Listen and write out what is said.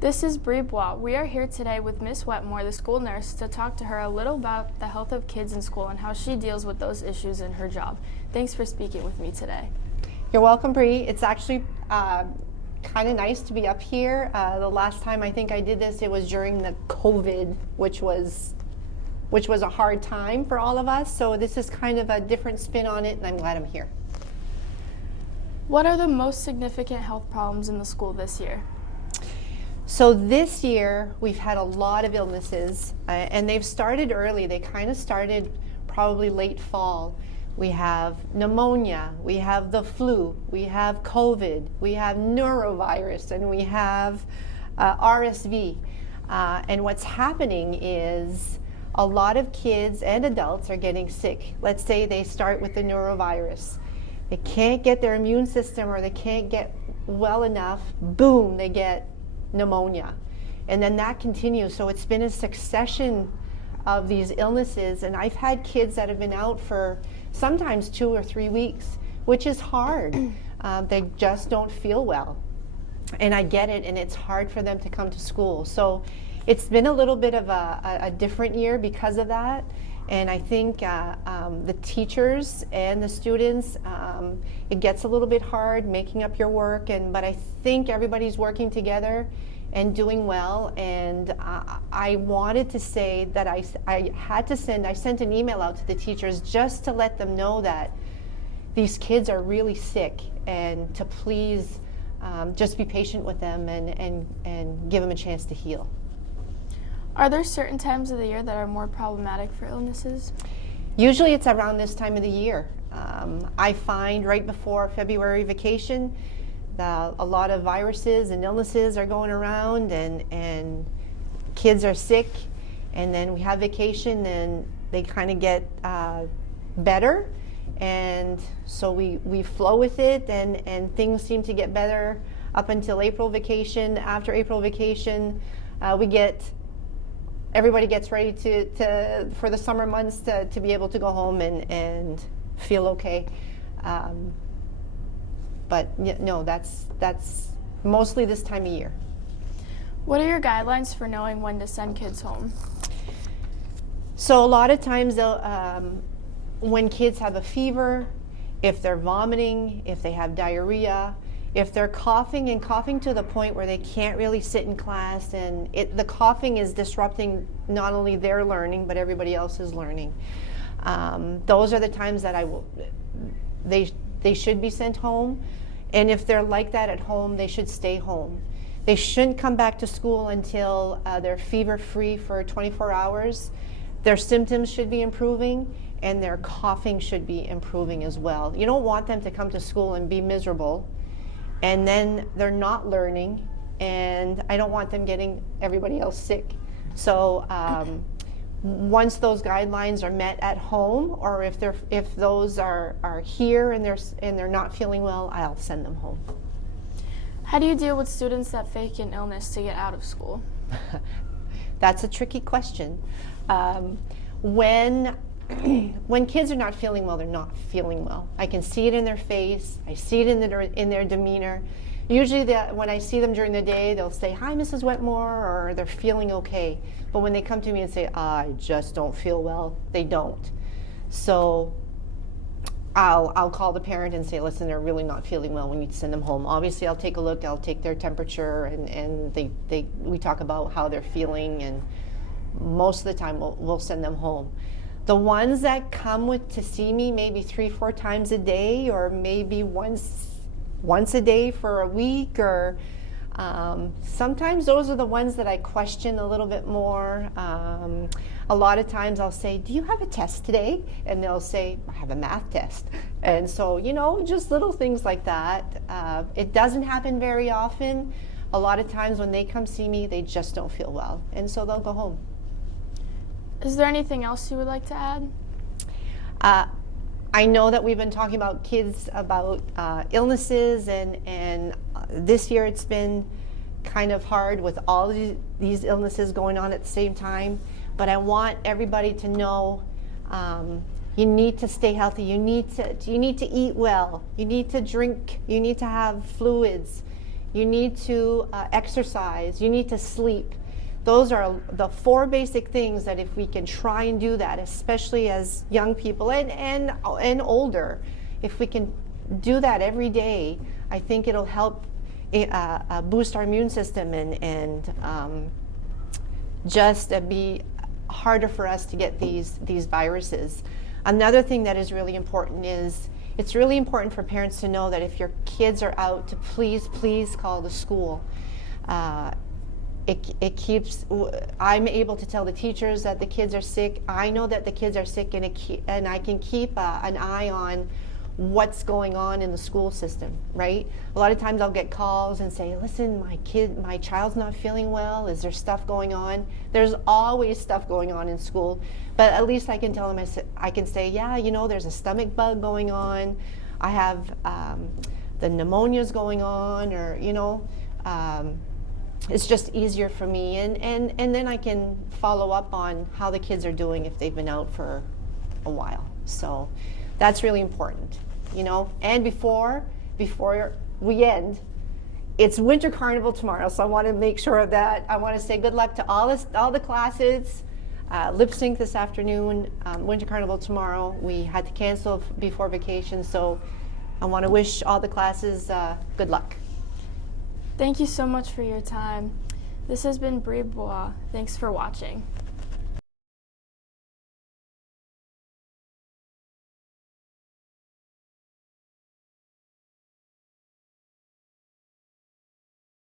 This is Bree Bois. We are here today with Miss Wetmore, the school nurse, to talk to her a little about the health of kids in school and how she deals with those issues in her job. Thanks for speaking with me today. You're welcome, Bree. It's actually kind of nice to be up here. The last time I think I did this, it was during the COVID, which was a hard time for all of us. So this is kind of a different spin on it, and I'm glad I'm here. What are the most significant health problems in the school this year? So this year, we've had a lot of illnesses, and they've started early. They kind of started probably late fall. We have pneumonia, we have the flu, we have COVID, we have neurovirus, and we have RSV. And what's happening is a lot of kids and adults are getting sick. Let's say they start with the neurovirus. They can't get their immune system, or they can't get well enough, boom, they get pneumonia. And then that continues. So it's been a succession of these illnesses, and I've had kids that have been out for sometimes 2 or 3 weeks, which is hard. They just don't feel well. And I get it, and it's hard for them to come to school. So it's been a little bit of a different year because of that. And I think the teachers and the students, it gets a little bit hard making up your work, but I think everybody's working together and doing well. And I wanted to say that I sent an email out to the teachers just to let them know that these kids are really sick, and to please just be patient with them and give them a chance to heal. Are there certain times of the year that are more problematic for illnesses? Usually it's around this time of the year. I find right before February vacation, a lot of viruses and illnesses are going around, and kids are sick, and then we have vacation and they kind of get better, and so we flow with it, and things seem to get better up until April vacation. After April vacation, everybody gets ready for the summer months to be able to go home and feel okay. But no, that's mostly this time of year. What are your guidelines for knowing when to send kids home? So a lot of times when kids have a fever, if they're vomiting, if they have diarrhea, if they're coughing to the point where they can't really sit in class, and the coughing is disrupting not only their learning but everybody else's learning, those are the times that they should be sent home. And if they're like that at home, they should stay home. They shouldn't come back to school until they're fever-free for 24 hours. Their symptoms should be improving, and their coughing should be improving as well. You don't want them to come to school and be miserable, and then they're not learning, and I don't want them getting everybody else sick. So once those guidelines are met at home, or if those are here and they're not feeling well, I'll send them home. How do you deal with students that fake an illness to get out of school? That's a tricky question. When kids are not feeling well, they're not feeling well. I can see it in their face. I see it in their demeanor. Usually when I see them during the day, they'll say, "Hi, Mrs. Wetmore," or they're feeling okay. But when they come to me and say, "I just don't feel well," they don't. So I'll call the parent and say, "Listen, they're really not feeling well. We need to send them home." Obviously, I'll take a look. I'll take their temperature, and we talk about how they're feeling, and most of the time we'll send them home. The ones that come to see me maybe 3-4 times a day, or maybe once a day for a week, or sometimes those are the ones that I question a little bit more. A lot of times I'll say, "Do you have a test today?" And they'll say, "I have a math test." And so, just little things like that. It doesn't happen very often. A lot of times when they come see me, they just don't feel well, and so they'll go home. Is there anything else you would like to add? I know that we've been talking about kids, about illnesses, and this year it's been kind of hard with all these illnesses going on at the same time. But I want everybody to know you need to stay healthy. You need to eat well. You need to drink. You need to have fluids. you need to exercise, you need to sleep. Those are the 4 basic things that if we can try and do that, especially as young people and older, if we can do that every day, I think it'll help boost our immune system and just be harder for us to get these viruses. Another thing that is really important is it's really important for parents to know that if your kids are out, to please call the school. It keeps, I'm able to tell the teachers that the kids are sick. I know that the kids are sick, and I can keep an eye on what's going on in the school system, right? A lot of times I'll get calls and say, listen, my child's not feeling well. Is there stuff going on? There's always stuff going on in school, but at least I can tell them, I can say, yeah, you know, there's a stomach bug going on. I have the pneumonia's going on, or, you know, it's just easier for me. And then I can follow up on how the kids are doing if they've been out for a while. So that's really important. You know, and before we end, it's Winter Carnival tomorrow, so I want to make sure of that. I want to say good luck to all the classes. Lip sync this afternoon, Winter Carnival tomorrow. We had to cancel before vacation, so I want to wish all the classes good luck. Thank you so much for your time. This has been Brie Bois. Thanks for watching.